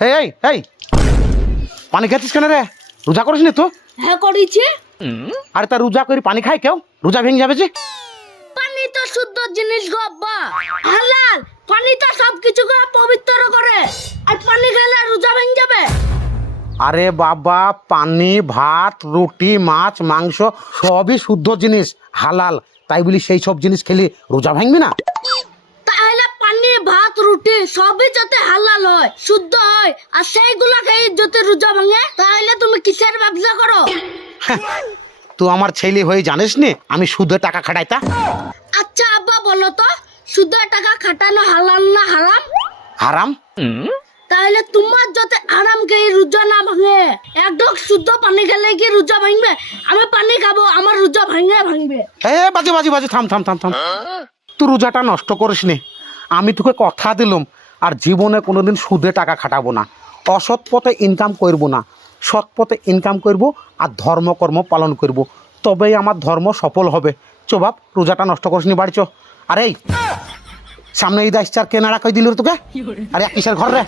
এই এই এই। পানি খাচ্ছিস কেন রে? রোজা করিস নি তো? হ্যাঁ করেছি। আরে তা রোজা করে পানি খায় কেউ? রোজা ভেঙে যাবে যে। পানি তো শুদ্ধ জিনিস গো আব্বা। হালাল পানি তো সবকিছু করে পবিত্র করে। আর পানি খেলে রোজা ভেঙে যাবে। আরে বাবা পানি ভাত রুটি মাছ মাংস সবই শুদ্ধ জিনিস। হালাল তাই বলি সেই সব জিনিস খেলে রোজা ভাঙবি না? ভাত রুটি সবই যাতে হালাল হয় শুদ্ধ হয় আর সেইগুলো খেয়ে যদি রোজা ভাঙে তাহলে তুমি কিসের ব্যবসা করো? তুই আমার ছেলে হয়ে জানিস নি আমি সুদে টাকা খাটাইতা আচ্ছা আব্বা বলো তো শুদ্ধ টাকা খাটানো হালাল না হারাম? হারাম? তাহলে তোমার যাতে আরাম খেয়ে রোজা না ভাঙে? একদম শুদ্ধ পানি খেলে কি রোজা ভাঙবে? আমি পানি খাব আমার রোজা ভাঙে ভাঙবে। এ বাজে বাজে বাজে থাম থাম থাম থাম। তুই রোজাটা নষ্ট করিস নি। আমি তোকে কথা দিলাম আর জীবনে কোনো দিন সুদে টাকা খাটাবো না। অসৎ পথে ইনকাম করব না। সৎ পথে ইনকাম করব আর ধর্মকর্ম পালন করব। তবেই আমার ধর্ম সফল হবে। চো বাপ রোজাটা নষ্ট করিস নি বাড়ি চো। আরে সামনে ঈদ আসছে আর কেনারা কই দিল তোকে? আরে কিসের ঘর রে?